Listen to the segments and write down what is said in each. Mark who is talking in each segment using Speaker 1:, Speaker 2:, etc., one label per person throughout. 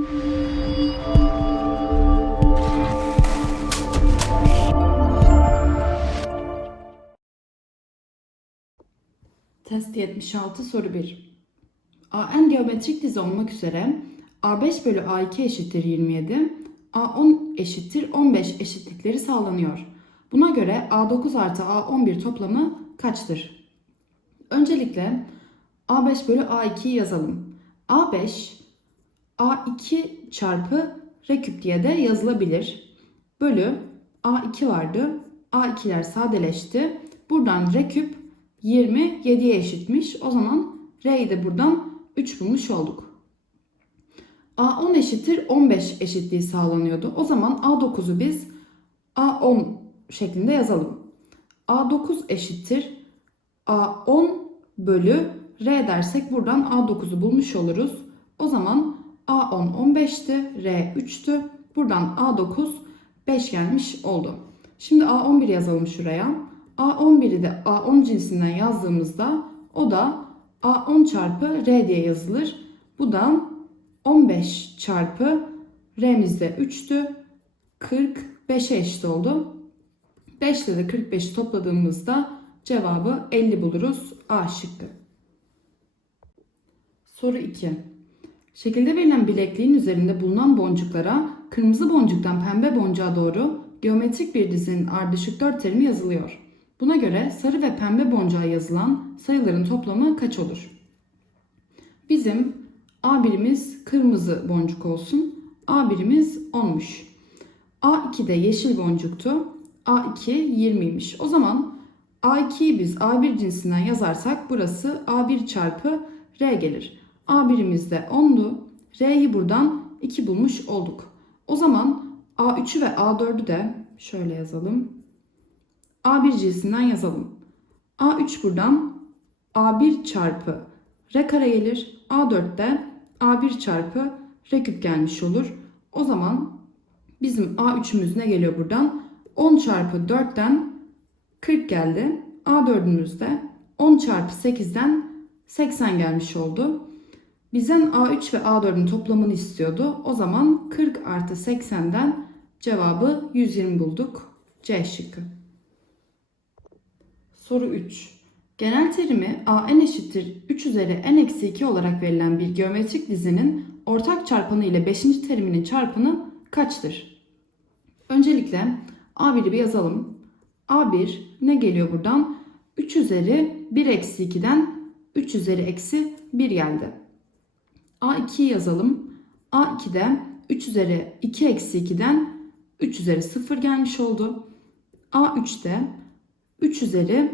Speaker 1: Test 76 soru 1. AN geometrik dizi olmak üzere A5 bölü A2 eşittir 27, A10 eşittir 15 eşitlikleri sağlanıyor. Buna göre A9 artı A11 toplamı kaçtır? Öncelikle A5 bölü A2'yi yazalım. A5 A2 çarpı R diye de yazılabilir. Bölü A2 vardı. A2'ler sadeleşti. Buradan R küp 27'ye eşitmiş. O zaman R'yi de buradan 3 bulmuş olduk. A10 eşittir 15 eşitliği sağlanıyordu. O zaman A9'u biz A10 şeklinde yazalım. A9 eşittir A10 bölü R dersek buradan A9'u bulmuş oluruz. O zaman A10 15'ti, R 3'tü. Buradan A9 5 gelmiş oldu. Şimdi A11 yazalım şuraya. A11'i de A10 cinsinden yazdığımızda o da A10 çarpı R diye yazılır. Bu da 15 çarpı R'miz de 3'tü. 45'e eşit oldu. 5 ile de 45'i topladığımızda cevabı 50 buluruz. A şıkkı. Soru 2. Şekilde verilen bilekliğin üzerinde bulunan boncuklara kırmızı boncuktan pembe boncuğa doğru geometrik bir dizinin ardışık 4 terimi yazılıyor. Buna göre sarı ve pembe boncuğa yazılan sayıların toplamı kaç olur? Bizim A birimiz kırmızı boncuk olsun. A birimiz 10'muş. A2 de yeşil boncuktu. A2 20'ymiş. O zaman A2'yi biz A1 cinsinden yazarsak burası A1 çarpı R gelir. A1'imiz de 10'du. R'yi buradan 2 bulmuş olduk. O zaman A3'ü ve A4'ü de şöyle yazalım. A1 cinsinden yazalım. A3 buradan A1 çarpı R kare gelir. A4'te A1 çarpı R küp gelmiş olur. O zaman bizim A3'ümüz ne geliyor buradan? 10 çarpı 4'ten 40 geldi. A4'ümüz de 10 çarpı 8'den 80 gelmiş oldu. Bizden A3 ve A4'ün toplamını istiyordu. O zaman 40 artı 80'den cevabı 120 bulduk. C şıkkı. Soru 3. Genel terimi AN eşittir 3 üzeri n eksi 2 olarak verilen bir geometrik dizinin ortak çarpanı ile 5. teriminin çarpanı kaçtır? Öncelikle A1'i bir yazalım. A1 ne geliyor buradan? 3 üzeri 1 eksi 2'den 3 üzeri eksi 1 geldi. A2'yi yazalım. A2'de 3 üzeri 2 eksi 2'den 3 üzeri 0 gelmiş oldu. A3'te 3 üzeri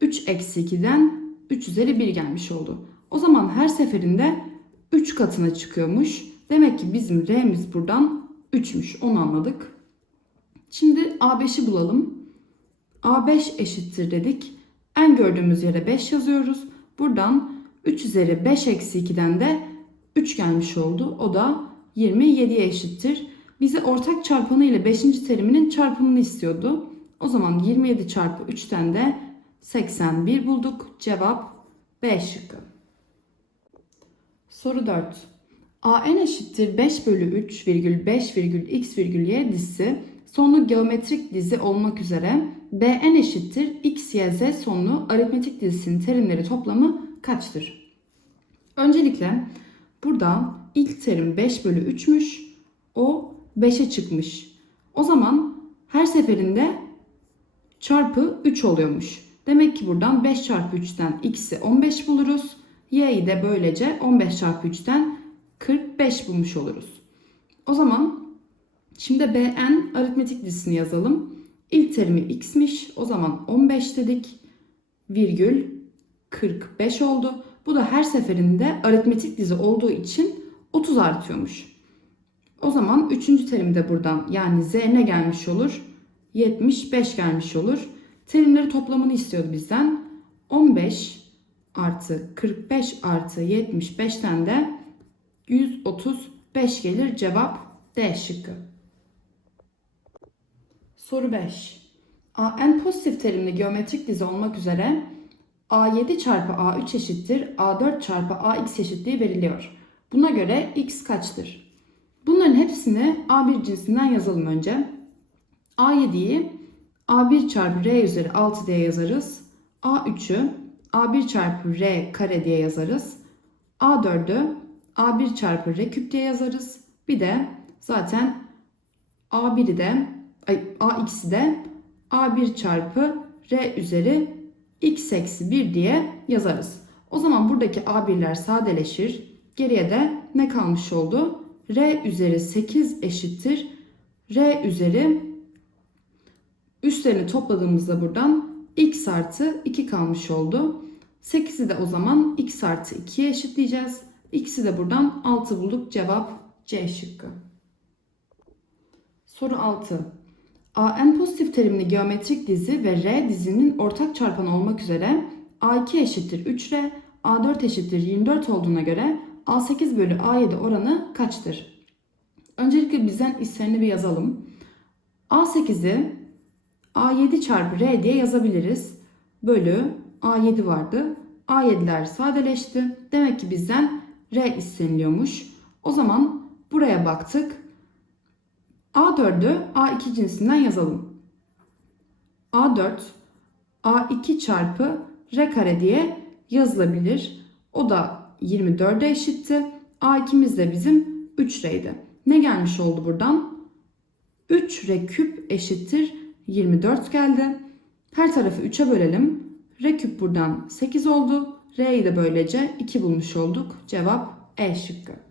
Speaker 1: 3 eksi 2'den 3 üzeri 1 gelmiş oldu. O zaman her seferinde 3 katına çıkıyormuş. Demek ki bizim R'miz buradan 3'müş. Onu anladık. Şimdi A5'i bulalım. A5 eşittir dedik. En gördüğümüz yere 5 yazıyoruz. Buradan 3 üzeri 5 eksi 2'den de 3 gelmiş oldu. O da 27'ye eşittir. Bize ortak çarpanı ile 5. teriminin çarpımını istiyordu. O zaman 27 çarpı 3'ten de 81 bulduk. Cevap B şıkkı. Soru 4. AN eşittir 5 bölü 3 virgül 5 virgül x virgül y dizisi sonlu geometrik dizi olmak üzere BN eşittir x, y, z sonlu aritmetik dizisinin terimleri toplamı kaçtır? Öncelikle burada ilk terim 5 bölü 3'müş. O 5'e çıkmış. O zaman her seferinde çarpı 3 oluyormuş. Demek ki buradan 5 çarpı 3'ten x'i 15 buluruz. Y'yi de böylece 15 çarpı 3'ten 45 bulmuş oluruz. O zaman şimdi BN aritmetik dizisini yazalım. İlk terimi x'miş. O zaman 15 dedik. Virgül 45 oldu. Bu da her seferinde aritmetik dizi olduğu için 30 artıyormuş. O zaman 3. terim de buradan yani z ne gelmiş olur? 75 gelmiş olur. Terimleri toplamını istiyordu bizden. 15 artı 45 artı 75'ten de 135 gelir. Cevap D şıkkı. Soru 5. AN pozitif terimli geometrik dizi olmak üzere A7 çarpı A3 eşittir A4 çarpı AX eşitliği veriliyor. Buna göre X kaçtır? hepsini A1 cinsinden yazalım önce. A7'yi A1 çarpı R üzeri 6 diye yazarız. A3'ü A1 çarpı R kare diye yazarız. A4'ü A1 çarpı R küp diye yazarız. Bir de zaten A1'i de ay, A2'si de A1 çarpı R üzeri x eksi 1 diye yazarız. O zaman buradaki A1'ler sadeleşir. Geriye de ne kalmış oldu? R üzeri 8 eşittir. R üzeri üstlerini topladığımızda buradan x artı 2 kalmış oldu. 8'i de o zaman x artı 2'ye eşitleyeceğiz. X'i de buradan 6 bulduk. Cevap C şıkkı. Soru 6. AN pozitif terimli geometrik dizi ve R dizinin ortak çarpanı olmak üzere A2 eşittir 3R, A4 eşittir 24 olduğuna göre A8 bölü A7 oranı kaçtır? Öncelikle bizden isteneni bir yazalım. A8'i A7 çarpı R diye yazabiliriz. Bölü A7 vardı. A7'ler sadeleşti. Demek ki bizden R isteniliyormuş. O zaman buraya baktık. A4'ü A2 cinsinden yazalım. A4 A2 çarpı R kare diye yazılabilir. O da 24'e eşitti. A2'miz de bizim 3R'ydi. Ne gelmiş oldu buradan? 3R küp eşittir 24 geldi. Her tarafı 3'e bölelim. R küp buradan 8 oldu. R'yi de böylece 2 bulmuş olduk. Cevap E şıkkı.